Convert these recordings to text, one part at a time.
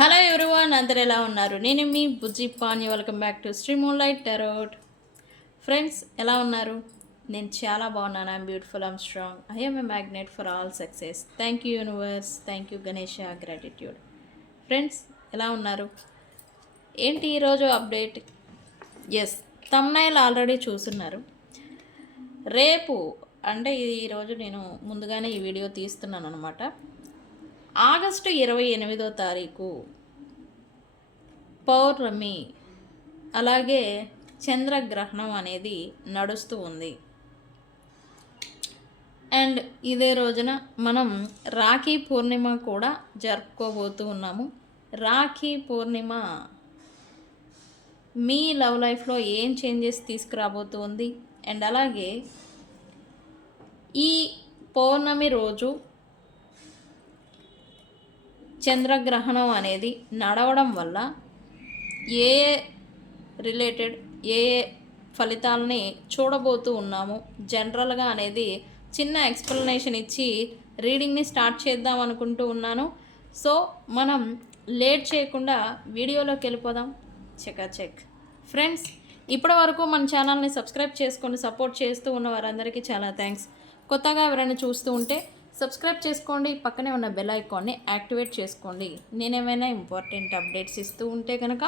Hello everyone, అందరు ఎలా ఉన్నారు? నేను మీ Bujji Pani. Welcome back to Sri moonlight tarot. Friends, ఎలా ఉన్నారు? నేను చాలా బాగున్నాను. I'm beautiful, I'm strong, I am a magnet for all success. Thank you universe, thank you Ganesha, gratitude. Friends, ఎలా ఉన్నారు? ఏంటి ఈరోజు అప్డేట్? ఎస్, తమ్నైల్ ఆల్రెడీ చూస్తున్నారు. రేపు అంటే ఈరోజు నేను ముందుగానే ఈ వీడియో తీస్తున్నాను అనమాట. ఆగస్టు 28వ తారీఖు పౌర్ణమి, అలాగే చంద్రగ్రహణం అనేది నడుస్తూ ఉంది. అండ్ ఇదే రోజున మనం రాఖీ పూర్ణిమ కూడా జరుపుకోబోతూ ఉన్నాము. రాఖీ పూర్ణిమ మీ లవ్ లైఫ్లో ఏం చేంజెస్ తీసుకురాబోతుంది? అండ్ అలాగే ఈ పౌర్ణమి రోజు చంద్రగ్రహణం అనేది నడవడం వల్ల ఏ రిలేటెడ్ ఏ ఫలితాలని చూడబోతూ ఉన్నాము జనరల్గా అనేది చిన్న ఎక్స్ప్లెనేషన్ ఇచ్చి రీడింగ్ని స్టార్ట్ చేద్దాం అనుకుంటూ ఉన్నాను. సో మనం లేట్ చేయకుండా వీడియోలోకి వెళ్ళిపోదాం. చెక్ ఫ్రెండ్స్, ఇప్పటి వరకు మన ఛానల్ని సబ్స్క్రైబ్ చేసుకొని సపోర్ట్ చేస్తూ ఉన్న వారందరికీ చాలా థ్యాంక్స్. కొత్తగా ఎవరైనా చూస్తూ ఉంటే సబ్స్క్రైబ్ చేసుకోండి, పక్కనే ఉన్న బెల్ ఐకాన్ని యాక్టివేట్ చేసుకోండి. నేనేమైనా ఇంపార్టెంట్ అప్డేట్స్ ఇస్తూ ఉంటే కనుక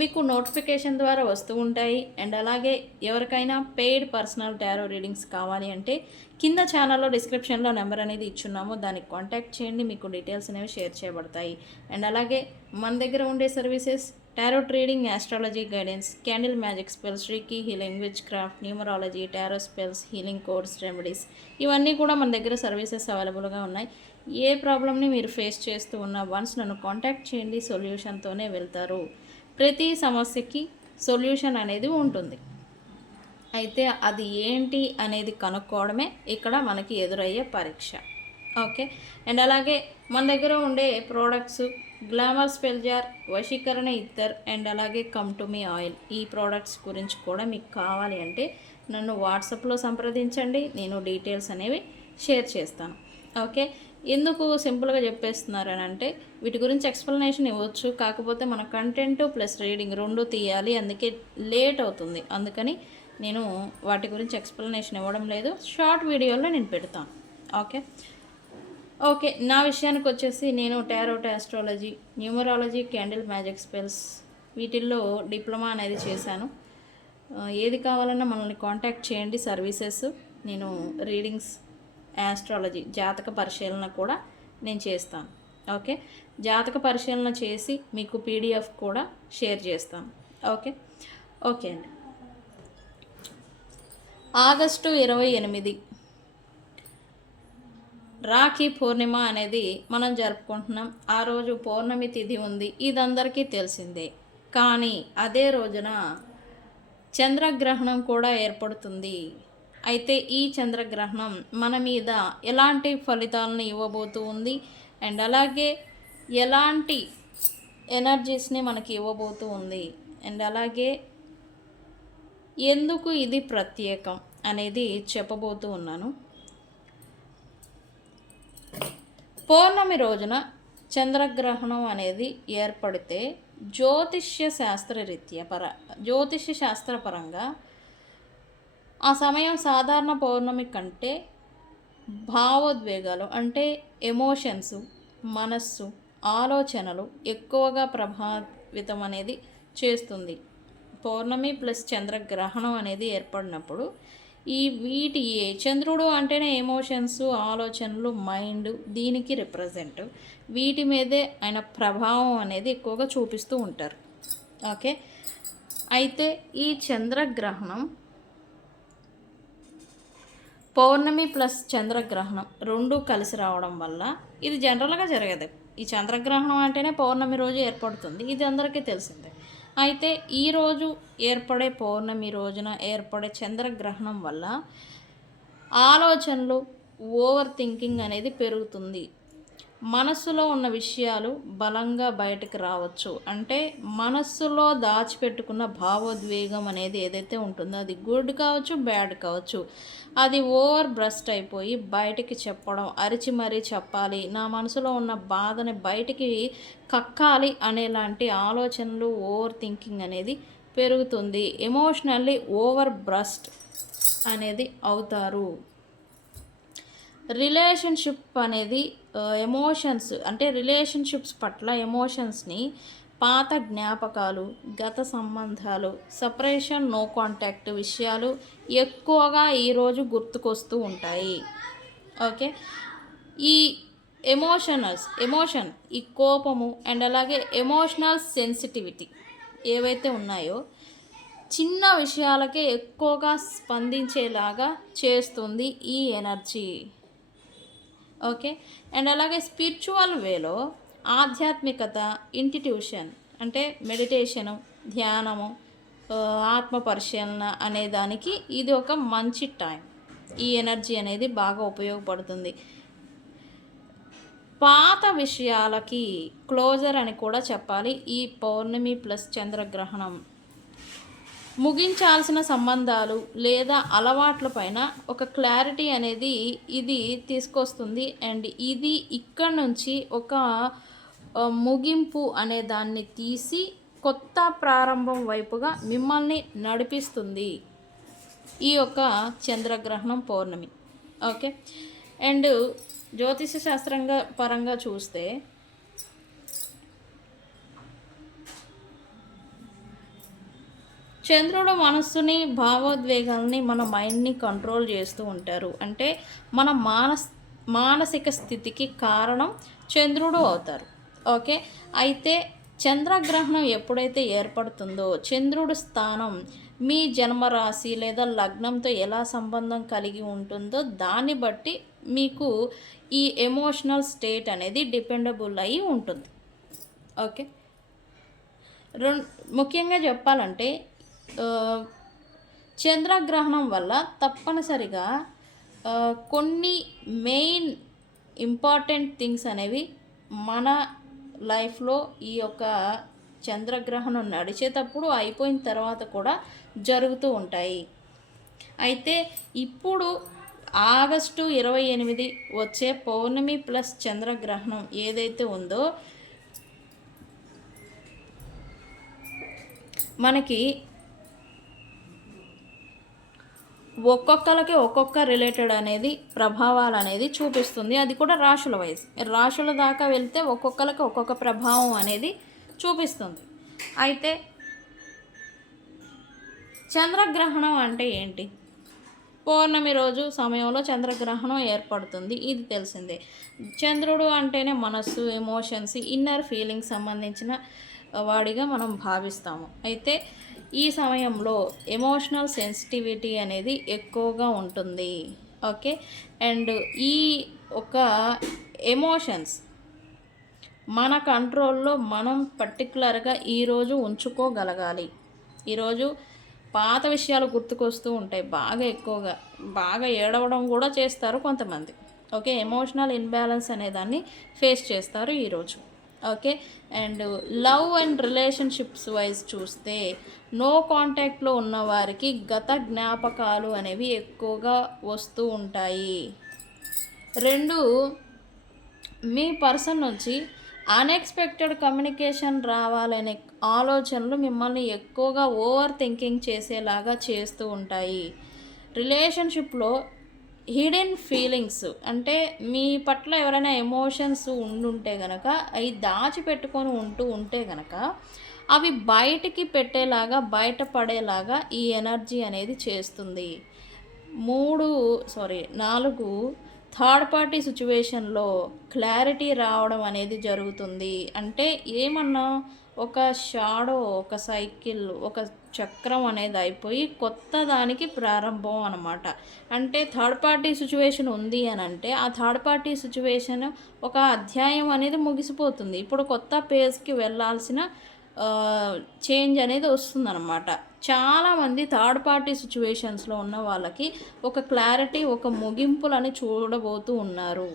మీకు నోటిఫికేషన్ ద్వారా వస్తూ ఉంటాయి. అండ్ అలాగే ఎవరికైనా పెయిడ్ పర్సనల్ టారో రీడింగ్స్ కావాలి అంటే కింద ఛానల్లో డిస్క్రిప్షన్లో నెంబర్ అనేది ఇచ్చున్నాము, దానికి కాంటాక్ట్ చేయండి, మీకు డీటెయిల్స్ అనేవి షేర్ చేయబడతాయి. అండ్ అలాగే మన దగ్గర ఉండే services tarot reading, astrology guidance, candle magic spells, reiki healing, witchcraft, numerology, tarot spells, healing codes, remedies, ఇవన్నీ కూడా మన దగ్గర సర్వీసెస్ అవైలబుల్గా ఉన్నాయి. ఏ ప్రాబ్లమ్ని మీరు ఫేస్ చేస్తూ ఉన్నా వన్స్ నన్ను కాంటాక్ట్ చేయండి, సొల్యూషన్తోనే వెళ్తారు. ప్రతి సమస్యకి సొల్యూషన్ అనేది ఉంటుంది. అయితే అది ఏంటి అనేది కనుక్కోవడమే ఇక్కడ మనకి ఎదురయ్యే పరీక్ష. ఓకే. అండ్ అలాగే మన దగ్గర ఉండే ప్రోడక్ట్స్ గ్లామర్ స్పెల్ జార్, వశీకరణ ఇత్తర్, అండ్ అలాగే కమ్ టు మీ ఆయిల్, ఈ ప్రోడక్ట్స్ గురించి కూడా మీకు కావాలి అంటే నన్ను వాట్సాప్లో సంప్రదించండి, నేను డీటెయిల్స్ అనేవి షేర్ చేస్తాను. ఓకే. ఎందుకు సింపుల్గా చెప్పేస్తున్నారని అంటే వీటి గురించి ఎక్స్ప్లెనేషన్ ఇవ్వచ్చు, కాకపోతే మన కంటెంట్ ప్లస్ రీడింగ్ రెండు తీయాలి, అందుకే లేట్ అవుతుంది. అందుకని నేను వాటి గురించి ఎక్స్ప్లెనేషన్ ఇవ్వడం లేదు, షార్ట్ వీడియోలో నేను పెడతాను. ఓకే. నా విషయానికి వచ్చేసి నేను tarot, astrology, numerology, candle magic spells వీటిల్లో డిప్లొమా అనేది చేశాను. ఏది కావాలన్నా మనల్ని కాంటాక్ట్ చేయండి. సర్వీసెస్ నేను రీడింగ్స్, ఆస్ట్రాలజీ, జాతక పరిశీలన కూడా నేను చేస్తాను. ఓకే. జాతక పరిశీలన చేసి మీకు పీడిఎఫ్ కూడా షేర్ చేస్తాను. ఓకే అండి. ఆగస్టు 28 రాఖీ పూర్ణిమ అనేది మనం జరుపుకుంటున్నాం. ఆ రోజు పౌర్ణమి తిథి ఉంది, ఇదందరికీ తెలిసిందే. కానీ అదే రోజున చంద్రగ్రహణం కూడా ఏర్పడుతుంది. అయితే ఈ చంద్రగ్రహణం మన మీద ఎలాంటి ఫలితాలను ఇవ్వబోతూ ఉంది, అండ్ అలాగే ఎలాంటి ఎనర్జీస్ని మనకి ఇవ్వబోతూ ఉంది, అండ్ అలాగే ఎందుకు ఇది ప్రత్యేకం అనేది చెప్పబోతూ ఉన్నాను. పౌర్ణమి రోజున చంద్రగ్రహణం అనేది ఏర్పడితే జ్యోతిష్య శాస్త్రపరంగా ఆ సమయం సాధారణ పౌర్ణమి కంటే భావోద్వేగాలు అంటే ఎమోషన్స్, మనస్సు, ఆలోచనలు ఎక్కువగా ప్రభావితం అనేది చేస్తుంది. పౌర్ణమి ప్లస్ చంద్రగ్రహణం అనేది ఏర్పడినప్పుడు చంద్రుడు అంటేనే ఎమోషన్స్, ఆలోచనలు, మైండ్, దీనికి రిప్రజెంట్. వీటి మీదే ఆయన ప్రభావం అనేది ఎక్కువగా చూపిస్తూ ఉంటారు. ఓకే. అయితే ఈ చంద్రగ్రహణం పౌర్ణమి ప్లస్ చంద్రగ్రహణం రెండు కలిసి రావడం వల్ల ఇది జనరల్గా జరగదు. ఈ చంద్రగ్రహణం అంటేనే పౌర్ణమి రోజు ఏర్పడుతుంది, ఇది అందరికీ తెలిసిందే. అయితే ఈరోజు ఏర్పడే పౌర్ణమి రోజున ఏర్పడే చంద్రగ్రహణం వల్ల ఆలోచనలు, ఓవర్ థింకింగ్ అనేది పెరుగుతుంది. మనస్సులో ఉన్న విషయాలు బలంగా బయటకు రావచ్చు. అంటే మనస్సులో దాచిపెట్టుకున్న భావోద్వేగం అనేది ఏదైతే ఉంటుందో అది గుడ్ కావచ్చు, బ్యాడ్ కావచ్చు. అది ఓవర్ బ్రస్ట్ అయిపోయి బయటికి చెప్పడం, అరిచి మరీ చెప్పాలి, నా మనసులో ఉన్న బాధని బయటికి కక్కాలి అనేలాంటి ఆలోచనలు, ఓవర్ థింకింగ్ అనేది పెరుగుతుంది. ఎమోషనల్లీ ఓవర్ బ్రస్ట్ అనేది అవుతారు. రిలేషన్షిప్ అనేది ఎమోషన్స్ అంటే రిలేషన్షిప్స్ పట్ల ఎమోషన్స్ని పాత జ్ఞాపకాలు, గత సంబంధాలు, సపరేషన్, నో కాంటాక్ట్ విషయాలు ఎక్కువగా ఈరోజు గుర్తుకొస్తూ ఉంటాయి. ఓకే, ఈ ఎమోషన్ ఈ కోపము అండ్ అలాగే ఎమోషనల్ సెన్సిటివిటీ ఏవైతే ఉన్నాయో చిన్న విషయాలకే ఎక్కువగా స్పందించేలాగా చేస్తుంది ఈ ఎనర్జీ. ఓకే, అండ్ అలాగే స్పిరిచువల్ వేలో ఆధ్యాత్మికత, ఇంటిట్యూషన్ అంటే మెడిటేషను, ధ్యానము, ఆత్మ పరిశీలన అనే దానికి ఇది ఒక మంచి టైం. ఈ ఎనర్జీ అనేది బాగా ఉపయోగపడుతుంది. పాత విషయాలకి క్లోజర్ అని కూడా చెప్పాలి ఈ పౌర్ణమి ప్లస్ చంద్రగ్రహణం. ముగించాల్సిన సంబంధాలు లేదా అలవాట్ల పైన ఒక క్లారిటీ అనేది ఇది తీసుకొస్తుంది. అండ్ ఇది ఇక్కడ నుంచి ఒక ముగింపు అనే దాన్ని తీసి కొత్త ప్రారంభం వైపుగా మిమ్మల్ని నడిపిస్తుంది ఈ యొక్క చంద్రగ్రహణం పౌర్ణమి. ఓకే, అండ్ జ్యోతిష శాస్త్రంగా పరంగా చూస్తే చంద్రుడు మనస్సుని, భావోద్వేగాల్ని, మన మైండ్ని కంట్రోల్ చేస్తూ ఉంటారు. అంటే మన మానసిక స్థితికి కారణం చంద్రుడు అవుతారు. ఓకే, అయితే చంద్రగ్రహణం ఎప్పుడైతే ఏర్పడుతుందో చంద్రుడు స్థానం మీ జన్మరాశి లేదా లగ్నంతో ఎలా సంబంధం కలిగి ఉంటుందో దాన్ని బట్టి మీకు ఈ ఎమోషనల్ స్టేట్ అనేది డిపెండబుల్ అయి ఉంటుంది. ఓకే, ముఖ్యంగా చెప్పాలంటే చంద్రగ్రహణం వల్ల తప్పనిసరిగా కొన్ని మెయిన్ ఇంపార్టెంట్ థింగ్స్ అనేవి మన లైఫ్లో ఈ యొక్క చంద్రగ్రహణం నడిచేటప్పుడు అయిపోయిన తర్వాత కూడా జరుగుతూ ఉంటాయి. అయితే ఇప్పుడు ఆగస్టు 28 వచ్చే పౌర్ణమి ప్లస్ చంద్రగ్రహణం ఏదైతే ఉందో మనకి ఒక్కొక్కరికి ఒక్కొక్క రిలేటెడ్ అనేది ప్రభావాలు అనేది చూపిస్తుంది. అది కూడా రాశుల వైజ్, రాశుల దాకా వెళ్తే ఒక్కొక్కరికి ఒక్కొక్క ప్రభావం అనేది చూపిస్తుంది. అయితే చంద్రగ్రహణం అంటే ఏంటి? పౌర్ణమి రోజు సమయంలో చంద్రగ్రహణం ఏర్పడుతుంది, ఇది తెలిసిందే. చంద్రుడు అంటేనే మనస్సు, ఎమోషన్స్, ఇన్నర్ ఫీలింగ్స్ సంబంధించిన వాడిగా మనం భావిస్తాము. అయితే ఈ సమయంలో ఎమోషనల్ సెన్సిటివిటీ అనేది ఎక్కువగా ఉంటుంది. ఓకే, అండ్ ఈ ఒక ఎమోషన్స్ మన కంట్రోల్లో మనం పర్టికులర్గా ఈరోజు ఉంచుకోగలగాలి. ఈరోజు పాత విషయాలు గుర్తుకొస్తూ ఉంటాయి, బాగా ఎక్కువగా బాగా ఏడవడం కూడా చేస్తారు కొంతమంది. ఓకే, ఎమోషనల్ ఇన్బ్యాలెన్స్ అనేదాన్ని ఫేస్ చేస్తారు ఈరోజు. Okay, and love and relationships wise చూస్తే నో కాంటాక్ట్లో ఉన్న వారికి గత జ్ఞాపకాలు అనేవి ఎక్కువగా వస్తూ ఉంటాయి. రెండు, మీ పర్సన్ నుంచి అన్ఎక్స్పెక్టెడ్ కమ్యూనికేషన్ రావాలనే ఆలోచనలు మిమ్మల్ని ఎక్కువగా ఓవర్ థింకింగ్ చేసేలాగా చేస్తూ ఉంటాయి. రిలేషన్షిప్లో హిడెన్ ఫీలింగ్స్ అంటే మీ పట్ల ఎవరైనా ఎమోషన్స్ ఉండుంటే కనుక అవి దాచిపెట్టుకొని ఉంటే కనుక అవి బయటికి పెట్టేలాగా, బయటపడేలాగా ఈ ఎనర్జీ అనేది చేస్తుంది. 4 థర్డ్ పార్టీ సిచ్యువేషన్లో క్లారిటీ రావడం అనేది జరుగుతుంది. అంటే ఏమన్నా ఒక షాడో, ఒక సైకిల్, ఒక చక్రం అనేది అయిపోయి కొత్త దానికి ప్రారంభం అన్నమాట. అంటే థర్డ్ పార్టీ సిచ్యువేషన్ ఉంది అని అంటే ఆ థర్డ్ పార్టీ సిచ్యువేషన్ ఒక అధ్యాయం అనేది ముగిసిపోతుంది. ఇప్పుడు కొత్త పేజ్కి వెళ్ళాల్సిన చేంజ్ అనేది వస్తుందన్నమాట. చాలామంది థర్డ్ పార్టీ సిచ్యువేషన్స్లో ఉన్న వాళ్ళకి ఒక క్లారిటీ, ఒక ముగింపులని చూడబోతూ ఉన్నారు.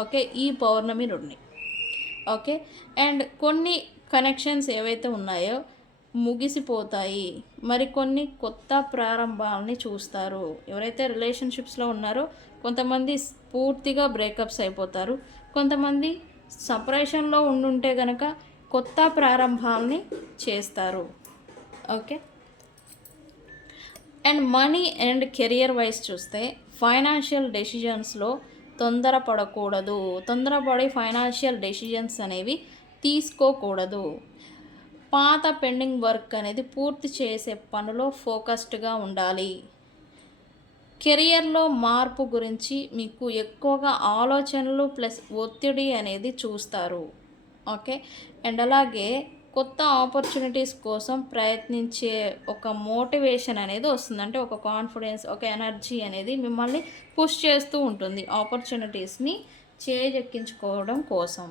ఓకే, ఈ పౌర్ణమి నుండి. ఓకే, అండ్ కొన్ని కనెక్షన్స్ ఏవైతే ఉన్నాయో ముగిసిపోతాయి, మరికొన్ని కొత్త ప్రారంభాలని చూస్తారు. ఎవరైతే రిలేషన్షిప్స్లో ఉన్నారో కొంతమంది పూర్తిగా బ్రేకప్స్ అయిపోతారు, కొంతమంది సపరేషన్లో ఉండుంటే కనుక కొత్త ప్రారంభాలని చేస్తారు. Okay, and money and career wise చూస్తే ఫైనాన్షియల్ డెసిషన్స్లో తొందరపడకూడదు. తొందరపడి ఫైనాన్షియల్ డెసిషన్స్ అనేవి తీసుకోకూడదు. పాత పెండింగ్ వర్క్ అనేది పూర్తి చేసే పనిలో ఫోకస్డ్గా ఉండాలి. కెరియర్లో మార్పు గురించి మీకు ఎక్కువగా ఆలోచనలు ప్లస్ ఒత్తిడి అనేది చూస్తారు. ఓకే, అండ్ అలాగే కొత్త ఆపర్చునిటీస్ కోసం ప్రయత్నించే ఒక మోటివేషన్ అనేది వస్తుంది. అంటే ఒక కాన్ఫిడెన్స్, ఒక ఎనర్జీ అనేది మిమ్మల్ని పుష్ చేస్తూ ఉంటుంది ఆపర్చునిటీస్ని చేజెక్కించుకోవడం కోసం.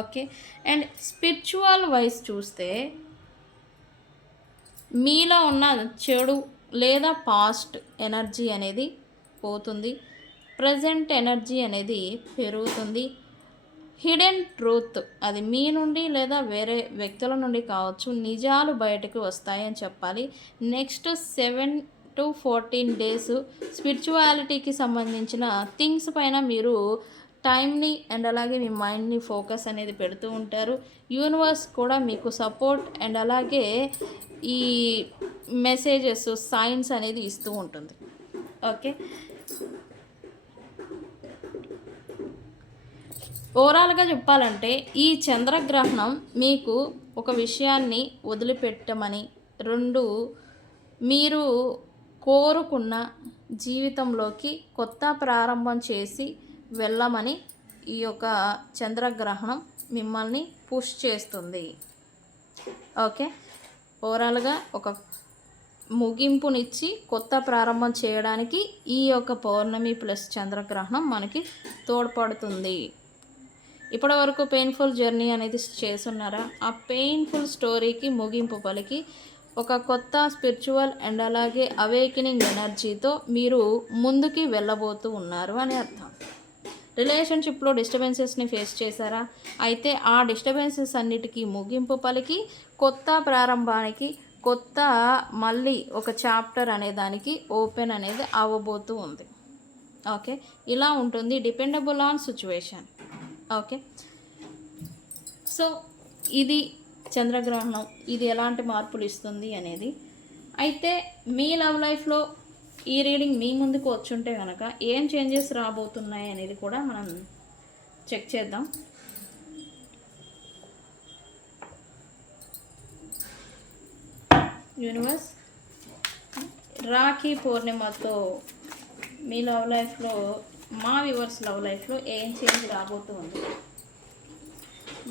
ఓకే, అండ్ స్పిరిచువల్ వైజ్ చూస్తే మీలో ఉన్న చెడు లేదా పాస్ట్ ఎనర్జీ అనేది పోతుంది, ప్రజెంట్ ఎనర్జీ అనేది పెరుగుతుంది. హిడెన్ ట్రూత్, అది మీ నుండి లేదా వేరే వ్యక్తుల నుండి కావచ్చు, నిజాలు బయటకు వస్తాయని చెప్పాలి. నెక్స్ట్ 7 to 14 డేస్ స్పిరిచువాలిటీకి సంబంధించిన థింగ్స్ పైన మీరు టైంని అండ్ అలాగే మీ మైండ్ని ఫోకస్ అనేది పెడుతూ ఉంటారు. యూనివర్స్ కూడా మీకు సపోర్ట్ అండ్ అలాగే ఈ మెసేజెస్, సైన్స్ అనేది ఇస్తూ ఉంటుంది. ఓకే, ఓవరాల్గా చెప్పాలంటే ఈ చంద్రగ్రహణం మీకు ఒక విషయాన్ని వదిలిపెట్టమని, 2 మీరు కోరుకున్న జీవితంలోకి కొత్త ప్రారంభం చేసి వెళ్ళమని ఈ యొక్క చంద్రగ్రహణం మిమ్మల్ని పుష్ చేస్తుంది. ఓకే, ఓవరాల్గా ఒక ముగింపునిచ్చి కొత్త ప్రారంభం చేయడానికి ఈ యొక్క పౌర్ణమి ప్లస్ చంద్రగ్రహణం మనకి తోడ్పడుతుంది. ఇప్పటి వరకు పెయిన్ఫుల్ జర్నీ అనేది చేస్తున్నారా? ఆ పెయిన్ఫుల్ స్టోరీకి ముగింపు పలికి ఒక కొత్త స్పిరిచువల్ అండ్ అలాగే అవేకనింగ్ ఎనర్జీతో మీరు ముందుకి వెళ్ళబోతూ ఉన్నారు అని అర్థం. రిలేషన్షిప్లో డిస్టర్బెన్సెస్ని ఫేస్ చేశారా? అయితే ఆ డిస్టర్బెన్సెస్ అన్నిటికీ ముగింపు పలికి కొత్త ప్రారంభానికి, కొత్త మళ్ళీ ఒక చాప్టర్ అనే దానికి ఓపెన్ అనేది అవ్వబోతూ ఉంది. ఓకే, ఇలా ఉంటుంది dependable on situation. Okay, so ఇది చంద్రగ్రహణం, ఇది ఎలాంటి మార్పులు ఇస్తుంది అనేది. అయితే మీ లవ్ లైఫ్లో ఈ రీడింగ్ మీ ముందుకు వచ్చుంటే కనుక ఏం చేంజెస్ రాబోతున్నాయి అనేది కూడా మనం చెక్ చేద్దాం. యూనివర్స్, రాఖీ పూర్ణిమతో మీ లవ్ లైఫ్లో, మా వ్యూవర్స్ లవ్ లైఫ్లో ఏం చేంజ్ రాబోతుంది?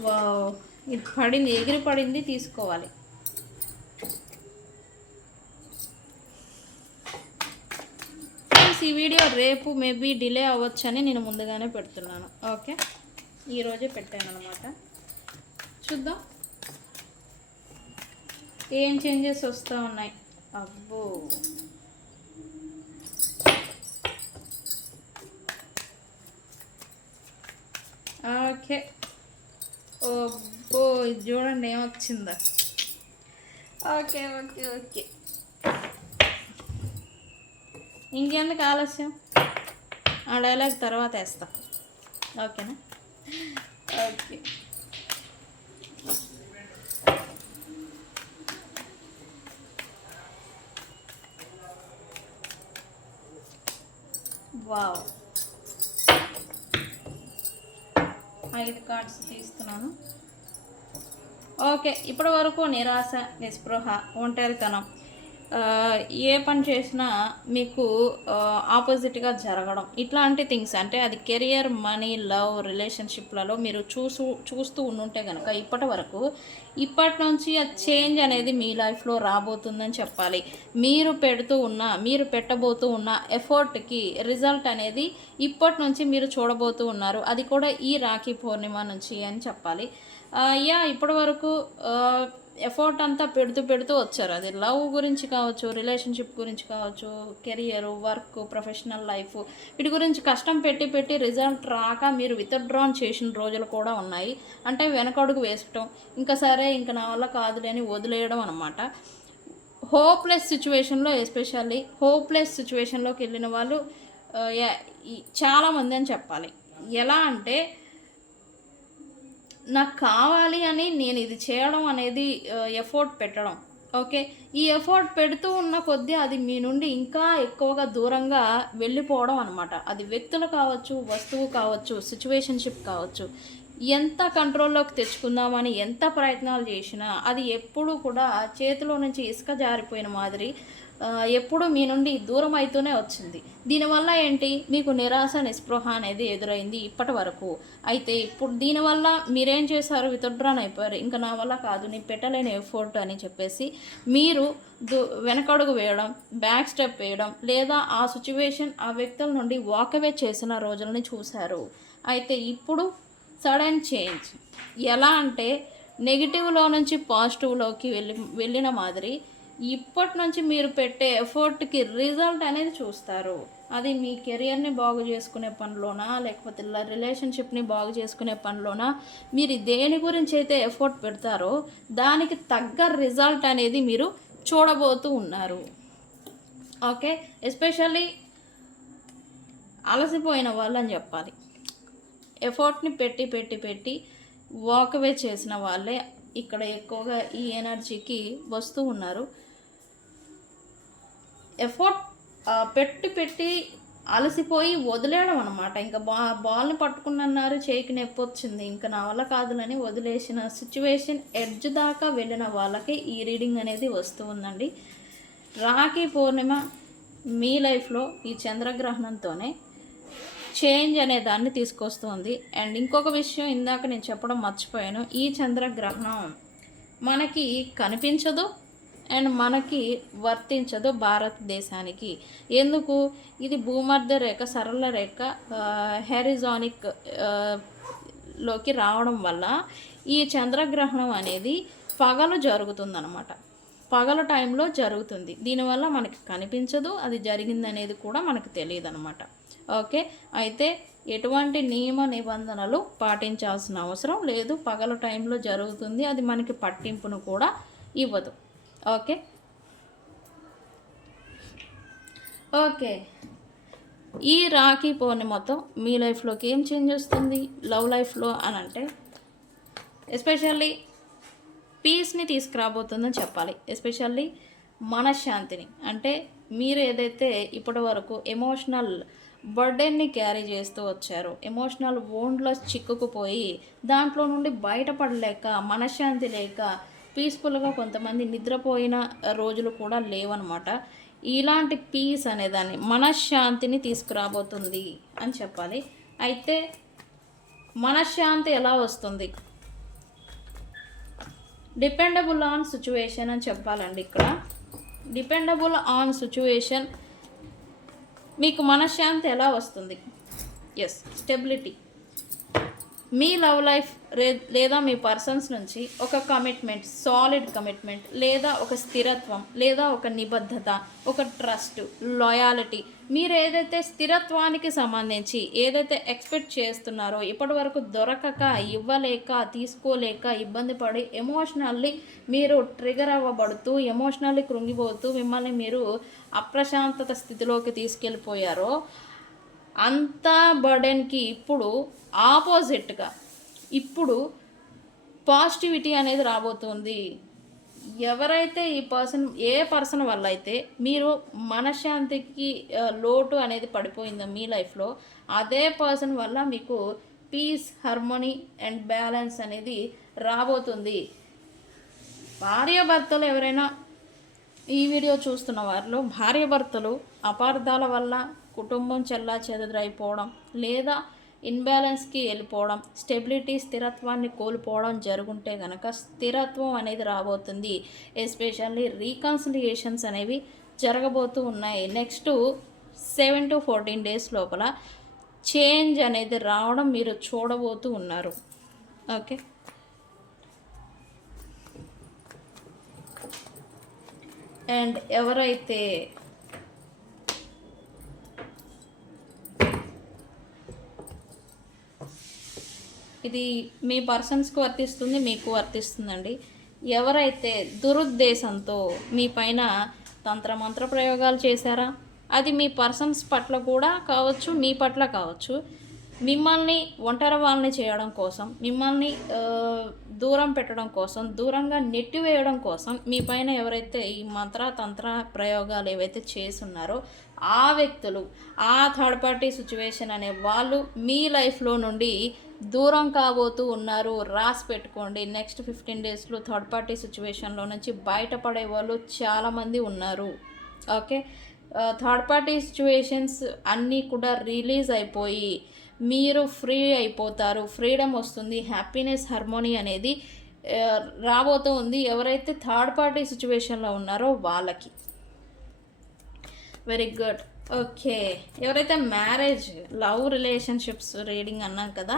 వావ్, ఇది పడింది, ఎగిరి పడింది, తీసుకోవాలి. ఈ వీడియో రేపు మేబీ డిలే అవ్వచ్చని నేను ముందుగానే పెడుతున్నాను. ఓకే, ఈరోజే పెట్టాను అనమాట. చూద్దాం ఏం చేంజెస్ వస్తూ ఉన్నాయి. అబ్బో, ఓకే, ఓ ఇది చూడండి ఏమొచ్చిందా. ఓకే ఓకే ఓకే, ఇంకెందుకు ఆలస్యం, ఆ డైలాగ్ తర్వాత వేస్తా. ఓకేనా? ఓకే, వావ్, 5 కార్డ్స్ తీస్తున్నాను. ఓకే, ఇప్పటి వరకు నిరాశ, నిస్పృహ, ఒంటరితనం, ఏ పని చేసినా మీకు ఆపోజిట్గా జరగడం, ఇట్లాంటి థింగ్స్, అంటే అది కెరియర్, మనీ, లవ్, రిలేషన్షిప్లలో మీరు చూస్తూ ఉండుంటే కనుక ఇప్పటి నుంచి ఆ చేంజ్ అనేది మీ లైఫ్లో రాబోతుందని చెప్పాలి. మీరు పెట్టబోతూ ఉన్న ఎఫర్ట్కి రిజల్ట్ అనేది ఇప్పటి నుంచి మీరు చూడబోతూ ఉన్నారు, అది కూడా ఈ రాఖీ పూర్ణిమ నుంచి అని చెప్పాలి. ఇప్పటి వరకు ఎఫర్ట్ అంతా పెడుతూ వచ్చారు. అది లవ్ గురించి కావచ్చు, రిలేషన్షిప్ గురించి కావచ్చు, కెరియర్, వర్క్, ప్రొఫెషనల్ లైఫ్, వీటి గురించి కష్టం పెట్టి రిజల్ట్ రాక మీరు విత్డ్రాన్ చేసిన రోజులు కూడా ఉన్నాయి. అంటే వెనకడుగు వేసుకోవటం, ఇంకా సరే ఇంకా నా వల్ల కాదులే అని వదిలేయడం అనమాట. హోప్లెస్ సిచ్యువేషన్లో, ఎస్పెషల్లీ హోప్లెస్ సిచ్యువేషన్లోకి వెళ్ళిన వాళ్ళు చాలామంది అని చెప్పాలి. ఎలా అంటే నాకు కావాలి అని నేను ఇది చేయడం అనేది ఎఫర్ట్ పెట్టడం. ఓకే, ఈ ఎఫర్ట్ పెడుతూ ఉన్న కొద్దీ అది మీ నుండి ఇంకా ఎక్కువగా దూరంగా వెళ్ళిపోవడం అనమాట. అది వ్యక్తులు కావచ్చు, వస్తువు కావచ్చు, సిచ్యువేషన్షిప్ కావచ్చు. ఎంత కంట్రోల్లోకి తెచ్చుకుందామని ఎంత ప్రయత్నాలు చేసినా అది ఎప్పుడూ కూడా చేతిలో నుంచి ఇసుక జారిపోయిన మాదిరి ఎప్పుడు మీ నుండి దూరం అవుతూనే వచ్చింది. దీనివల్ల ఏంటి, మీకు నిరాశ, నిస్పృహ అనేది ఎదురైంది ఇప్పటి వరకు. అయితే ఇప్పుడు దీనివల్ల మీరేం చేశారు, విత్డ్రాన్ అయిపోయారు. ఇంకా నా వల్ల కాదు, నేను పెట్టలేని ఎఫర్ట్ అని చెప్పేసి మీరు వెనకడుగు వేయడం, బ్యాక్ స్టెప్ వేయడం, లేదా ఆ సిచ్యువేషన్, ఆ వ్యక్తుల నుండి వాకవే చేసిన రోజులని చూశారు. అయితే ఇప్పుడు సడన్ చేంజ్. ఎలా అంటే నెగిటివ్లో నుంచి పాజిటివ్లోకి వెళ్ళిన మాదిరి ఇప్పటి నుంచి మీరు పెట్టే ఎఫర్ట్కి రిజల్ట్ అనేది చూస్తారు. అది మీ కెరియర్ని బాగు చేసుకునే పనిలోనా, లేకపోతే రిలేషన్షిప్ని బాగు చేసుకునే పనిలోనా, మీరు దేని గురించి అయితే ఎఫర్ట్ పెడతారో దానికి తగ్గ రిజల్ట్ అనేది మీరు చూడబోతూ ఉన్నారు. ఓకే, ఎస్పెషల్లీ అలసిపోయిన వాళ్ళని చెప్పాలి. ఎఫర్ట్ని పెట్టి వాకవే చేసిన వాళ్ళే ఇక్కడ ఎక్కువగా ఈ ఎనర్జీకి వస్తూ ఉన్నారు. ఎఫర్ట్ పెట్టి అలసిపోయి వదిలేయడం అనమాట. ఇంకా బాల్ని పట్టుకున్నారు, చేయికి నొప్పి వచ్చింది, ఇంకా నా వల్ల కాదులని వదిలేసిన సిచ్యువేషన్ ఎడ్జ్ దాకా వెళ్ళిన వాళ్ళకి ఈ రీడింగ్ అనేది వస్తూ ఉందండి. రాఖీ పౌర్ణిమ మీ లైఫ్లో ఈ చంద్రగ్రహణంతోనే చేంజ్ అనే దాన్ని తీసుకొస్తుంది. అండ్ ఇంకొక విషయం ఇందాక నేను చెప్పడం మర్చిపోయాను, ఈ చంద్రగ్రహణం మనకి కనిపించదు అండ్ మనకి వర్తించదు భారతదేశానికి. ఎందుకు, ఇది భూమధ్య రేఖ, సరళ రేఖ హెరిజానిక్ లోకి రావడం వల్ల ఈ చంద్రగ్రహణం అనేది పగలు జరుగుతుందన్నమాట. పగల టైంలో జరుగుతుంది. దీనివల్ల మనకి కనిపించదు, అది జరిగిందనేది కూడా మనకు తెలియదు అనమాట. ఓకే, అయితే ఎటువంటి నియమ నిబంధనలు పాటించాల్సిన అవసరం లేదు. పగల టైంలో జరుగుతుంది, అది మనకి పట్టింపును కూడా ఇవ్వదు. ఓకే ఓకే ఈ రాఖీ పౌర్ణిమతో మీ లైఫ్లోకి ఏం చేంజ్ వస్తుంది లవ్ లైఫ్లో అని అంటే, ఎస్పెషల్లీ పీస్ని తీసుకురాబోతుందని చెప్పాలి. ఎస్పెషల్లీ మనశ్శాంతిని. అంటే మీరు ఏదైతే ఇప్పటి వరకు ఎమోషనల్ బర్డెన్ని క్యారీ చేస్తూ వచ్చారో, ఎమోషనల్ వోండ్లో చిక్కుకుపోయి దాంట్లో నుండి బయటపడలేక, మనశ్శాంతి లేక, పీస్ఫుల్గా కొంతమంది నిద్రపోయిన రోజులు కూడా లేవన్నమాట. ఇలాంటి పీస్ అనేదాన్ని, మనశ్శాంతిని తీసుకురాబోతుంది అని చెప్పాలి. అయితే మనశ్శాంతి ఎలా వస్తుంది, డిపెండబుల్ ఆన్ సిచ్యువేషన్ అని చెప్పాలండి. ఇక్కడ డిపెండబుల్ ఆన్ సిచ్యువేషన్, మీకు మనశ్శాంతి ఎలా వస్తుంది? Yes, stability. మీ లవ్ లైఫ్ లేదా మీ పర్సన్స్ నుంచి ఒక కమిట్మెంట్, సాలిడ్ కమిట్మెంట్, లేదా ఒక స్థిరత్వం, లేదా ఒక నిబద్ధత, ఒక ట్రస్ట్, లాయాలిటీ. మీరు ఏదైతే స్థిరత్వానికి సంబంధించి ఏదైతే ఎక్స్పెక్ట్ చేస్తున్నారో, ఇప్పటి వరకు దొరకక, ఇవ్వలేక, తీసుకోలేక, ఇబ్బంది పడి, ఎమోషనల్లీ మీరు ట్రిగర్ అవ్వబడుతూ, ఎమోషనల్లీ కృంగిపోతూ, మిమ్మల్ని మీరు అప్రశాంతత స్థితిలోకి తీసుకెళ్ళిపోయారో, అంత బర్డెన్కి ఇప్పుడు ఆపోజిట్గా ఇప్పుడు పాజిటివిటీ అనేది రాబోతుంది. ఎవరైతే ఏ పర్సన్ వల్ల అయితే మీరు మనశ్శాంతికి లోటు అనేది పడిపోయిందో మీ లైఫ్లో, అదే పర్సన్ వల్ల మీకు పీస్, హార్మోనీ అండ్ బ్యాలెన్స్ అనేది రాబోతుంది. భార్యాభర్తలు ఎవరైనా ఈ వీడియో చూస్తున్న వారిలో భార్యాభర్తలు అపార్థాల వల్ల కుటుంబం చెల్లాచెదురైపోవడం, లేదా ఇన్బ్యాలెన్స్కి వెళ్ళిపోవడం, స్టెబిలిటీ, స్థిరత్వాన్ని కోల్పోవడం జరుగుంటే కనుక స్థిరత్వం అనేది రాబోతుంది. ఎస్పెషల్లీ రీకన్సిలియేషన్స్ అనేవి జరగబోతూ ఉన్నాయి. నెక్స్ట్ 7 to 14 days లోపల చేంజ్ అనేది రావడం మీరు చూడబోతూ ఉన్నారు. ఓకే, అండ్ ఎవరైతే ఇది మీ పర్సన్స్కి వర్తిస్తుంది, మీకు వర్తిస్తుందండి. ఎవరైతే దురుద్దేశంతో మీ పైన తంత్రమంత్ర ప్రయోగాలు చేశారా, అది మీ పర్సన్స్ పట్ల కూడా కావచ్చు, మీ పట్ల కావచ్చు, మిమ్మల్ని ఒంటరి వాళ్ళని చేయడం కోసం, మిమ్మల్ని దూరం పెట్టడం కోసం, దూరంగా నెట్టివేయడం కోసం మీ పైన ఎవరైతే ఈ తంత్ర ప్రయోగాలు ఏవైతే చేస్తున్నారో ఆ వ్యక్తులు, ఆ థర్డ్ పార్టీ సిచ్యువేషన్ అనే వాళ్ళు మీ లైఫ్లో నుండి దూరం కాబోతూ ఉన్నారు. రాసి పెట్టుకోండి. నెక్స్ట్ 15 డేస్లో థర్డ్ పార్టీ సిచ్యువేషన్లో నుంచి బయటపడే వాళ్ళు చాలామంది ఉన్నారు. ఓకే, థర్డ్ పార్టీ సిచ్యువేషన్స్ అన్నీ కూడా రిలీజ్ అయిపోయి మీరు ఫ్రీ అయిపోతారు. ఫ్రీడమ్ వస్తుంది, హ్యాపీనెస్, హార్మోనీ అనేది రాబోతూ ఉంది ఎవరైతే థర్డ్ పార్టీ సిచ్యువేషన్లో ఉన్నారో వాళ్ళకి. Very good. ఓకే, ఎవరైతే మ్యారేజ్, లవ్ రిలేషన్షిప్స్ రీడింగ్ అన్నాం కదా,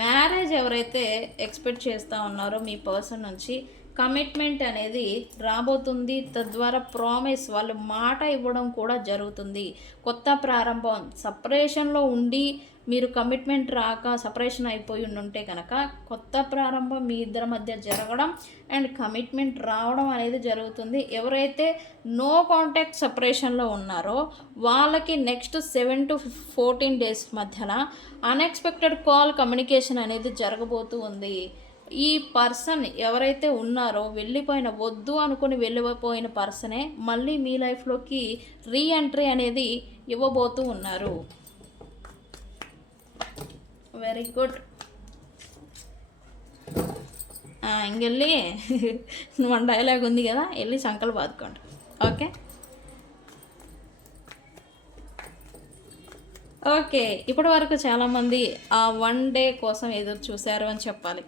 మ్యారేజ్ ఎవరైతే ఎక్స్పెక్ట్ చేస్తూ ఉన్నారో మీ పర్సన్ నుంచి కమిట్మెంట్ అనేది రాబోతుంది. తద్వారా ప్రామిస్, వాళ్ళు మాట ఇవ్వడం కూడా జరుగుతుంది. కొత్త ప్రారంభం. సపరేషన్లో ఉండి మీరు కమిట్మెంట్ రాక సపరేషన్ అయిపోయి ఉంటే కనుక కొత్త ప్రారంభం మీ ఇద్దరి మధ్య జరగడం అండ్ కమిట్మెంట్ రావడం అనేది జరుగుతుంది. ఎవరైతే నో కాంటాక్ట్ సపరేషన్లో ఉన్నారో వాళ్ళకి నెక్స్ట్ 7 to 14 డేస్ మధ్యన అన్ఎక్స్పెక్టెడ్ కాల్, కమ్యూనికేషన్ అనేది జరగబోతూ ఉంది. ఈ పర్సన్ ఎవరైతే ఉన్నారో వెళ్ళిపోయిన, వద్దు అనుకుని వెళ్ళిపోయిన పర్సనే మళ్ళీ మీ లైఫ్లోకి రీఎంట్రీ అనేది ఇవ్వబోతూ ఉన్నారు. Very good. ఇంకెళ్ళి మన డైలాగ్ ఉంది కదా, వెళ్ళి సంకలు బాదుకోండి. ఓకే ఓకే, ఇప్పటి వరకు చాలామంది ఆ 1 డే కోసం ఎదురు చూశారు అని చెప్పాలి.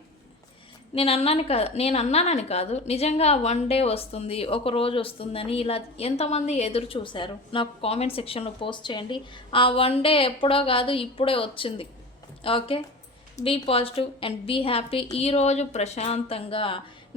నేను అన్నానని కాదు, నిజంగా 1 డే వస్తుంది, ఒక రోజు వస్తుందని ఇలా ఎంతమంది ఎదురు చూశారు నాకు కామెంట్ సెక్షన్లో పోస్ట్ చేయండి. ఆ 1 డే ఎప్పుడో కాదు, ఇప్పుడే వచ్చింది. Okay, be positive and be happy. ఈరోజు ప్రశాంతంగా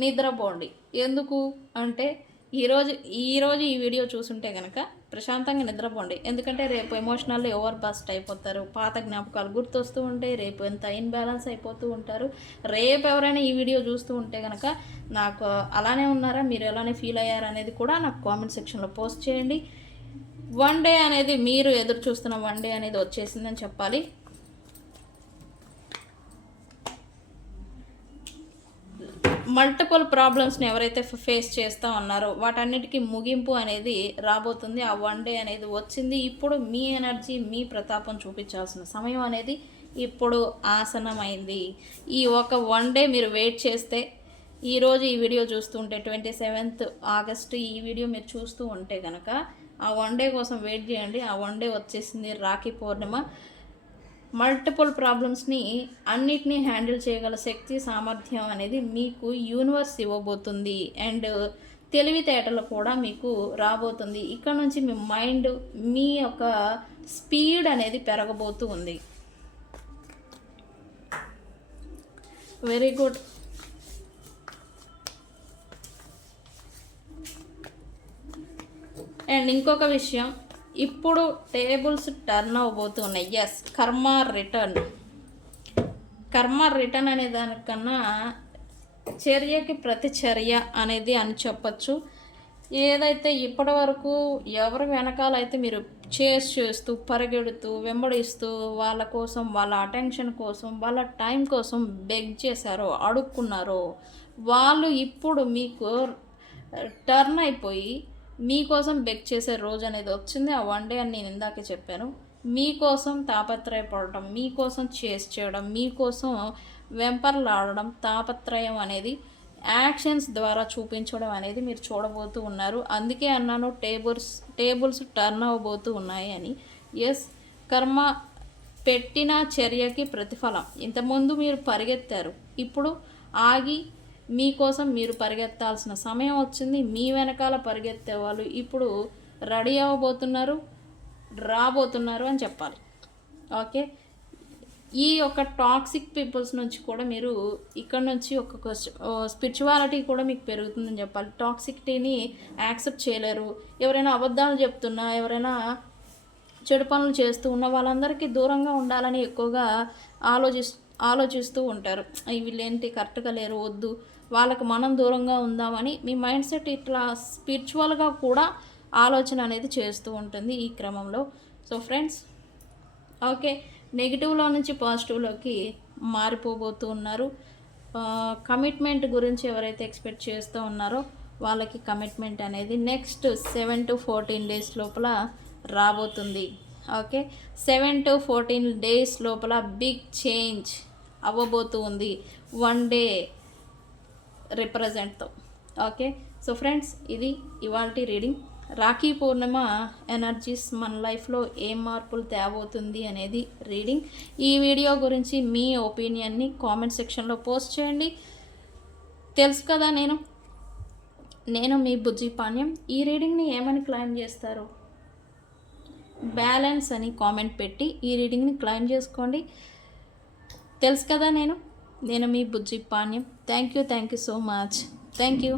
నిద్రపోండి. ఎందుకు అంటే ఈరోజు ఈ వీడియో చూసుంటే కనుక ప్రశాంతంగా నిద్రపోండి. ఎందుకంటే రేపు ఎమోషనల్లీ ఓవర్ బస్ట్ అయిపోతారు. పాత జ్ఞాపకాలు గుర్తొస్తూ ఉంటాయి. రేపు ఎంత ఇన్బ్యాలెన్స్ అయిపోతూ ఉంటారు. రేపు ఎవరైనా ఈ వీడియో చూస్తూ ఉంటే కనుక నాకు అలానే ఉన్నారా, మీరు ఎలానే ఫీల్ అయ్యారా అనేది కూడా నాకు కామెంట్ సెక్షన్లో పోస్ట్ చేయండి. 1 డే అనేది, మీరు ఎదురు చూస్తున్న 1 డే అనేది వచ్చేసిందని చెప్పాలి. మల్టిపుల్ ప్రాబ్లమ్స్ని ఎవరైతే ఫేస్ చేస్తూ ఉన్నారో వాటన్నిటికీ ముగింపు అనేది రాబోతుంది. ఆ 1 డే అనేది వచ్చింది. ఇప్పుడు మీ ఎనర్జీ, మీ ప్రతాపం చూపించాల్సిన సమయం అనేది ఇప్పుడు ఆసనమైంది. ఈ ఒక 1 డే మీరు వెయిట్ చేస్తే, ఈరోజు ఈ వీడియో చూస్తుంటే 27th ఆగస్టు ఈ వీడియో మీరు చూస్తూ ఉంటే కనుక ఆ 1 డే కోసం వెయిట్ చేయండి. ఆ 1 డే వచ్చేసింది. రాఖీ పౌర్ణిమ. మల్టిపుల్ ప్రాబ్లమ్స్ని అన్నిటినీ హ్యాండిల్ చేయగల శక్తి, సామర్థ్యం అనేది మీకు యూనివర్స్ ఇవ్వబోతుంది. అండ్ తెలివితేటలు కూడా మీకు రాబోతుంది. ఇక్కడ నుంచి మీ మైండ్, మీ యొక్క స్పీడ్ అనేది పెరగబోతూ ఉంది. Very good. అండ్ ఇంకొక విషయం, ఇప్పుడు టేబుల్స్ టర్న్ అవ్వబోతున్నాయి. ఎస్, కర్మ రిటర్న్ అనే దానికన్నా చర్యకి ప్రతిచర్య అనేది అని చెప్పచ్చు. ఏదైతే ఇప్పటి వరకు ఎవరి వెనకాలైతే మీరు చేస్తూ పరిగెడుతూ వెంబడిస్తూ వాళ్ళ కోసం, వాళ్ళ అటెన్షన్ కోసం, వాళ్ళ టైం కోసం బెగ్ చేశారో, అడుక్కున్నారో, వాళ్ళు ఇప్పుడు మీకు టర్న్ అయిపోయి మీకోసం బెగ్ చేసే రోజు అనేది వచ్చింది. ఆ 1 డే అని నేను ఇందాకే చెప్పాను. మీకోసం తాపత్రయపడటం, మీకోసం చేయడం, మీకోసం వెంపర్లాడడం, తాపత్రయం అనేది యాక్షన్స్ ద్వారా చూపించడం అనేది మీరు చూడబోతూ ఉన్నారు. అందుకే అన్నాను టేబుల్స్ టర్న్ అవ్వబోతూ ఉన్నాయి అని. ఎస్, కర్మ పెట్టిన చర్యకి ప్రతిఫలం. ఇంతకుముందు మీరు పరిగెత్తారు, ఇప్పుడు ఆగి మీకోసం మీరు పరిగెత్తాల్సిన సమయం వచ్చింది. మీ వెనకాల పరిగెత్తే వాళ్ళు ఇప్పుడు రెడీ అవ్వబోతున్నారు, రాబోతున్నారు అని చెప్పాలి. ఓకే, ఈ యొక్క టాక్సిక్ పీపుల్స్ నుంచి కూడా మీరు ఇక్కడ నుంచి ఒక స్పిరిచువాలిటీ కూడా మీకు పెరుగుతుందని చెప్పాలి. టాక్సిసిటీని యాక్సెప్ట్ చేయలేరు. ఎవరైనా అబద్ధాలు చెప్తున్నా, ఎవరైనా చెడు పనులు చేస్తూ ఉన్న వాళ్ళందరికీ దూరంగా ఉండాలని ఎక్కువగా ఆలోచిస్తూ ఉంటారు. వీళ్ళేంటి కరెక్ట్గా లేరు, వద్దు, వాళ్ళకి మనం దూరంగా ఉందామని మీ మైండ్ సెట్ ఇట్లా స్పిరిచువల్గా కూడా ఆలోచన అనేది చేస్తూ ఉంటుంది ఈ క్రమంలో. సో ఫ్రెండ్స్, ఓకే, నెగిటివ్లో నుంచి పాజిటివ్లోకి మారిపోబోతూ ఉన్నారు. కమిట్మెంట్ గురించి ఎవరైతే ఎక్స్పెక్ట్ చేస్తూ ఉన్నారో వాళ్ళకి కమిట్మెంట్ అనేది నెక్స్ట్ 7 to 14 days లోపల రాబోతుంది. ఓకే, 7 to 14 days లోపల బిగ్ చేంజ్ అవ్వబోతూ ఉంది 1 day రిప్రజెంట్తో. ఓకే, సో ఫ్రెండ్స్, ఇది ఇవాల్టి రీడింగ్. రాఖీ పౌర్ణిమ ఎనర్జీస్ మన లైఫ్లో ఏం మార్పులు తేబోతుంది అనేది రీడింగ్. ఈ వీడియో గురించి మీ ఒపీనియన్ని కామెంట్ సెక్షన్లో పోస్ట్ చేయండి. తెలుసు కదా, నేను మీ బుజ్జి పాణ్యం. ఈ రీడింగ్ని ఏమని క్లైమ్ చేస్తారు? బ్యాలెన్స్ అని కామెంట్ పెట్టి ఈ రీడింగ్ని క్లైమ్ చేసుకోండి. తెలుసు కదా, నేను మీ Bujji Panyam. Thank you so much. Thank you.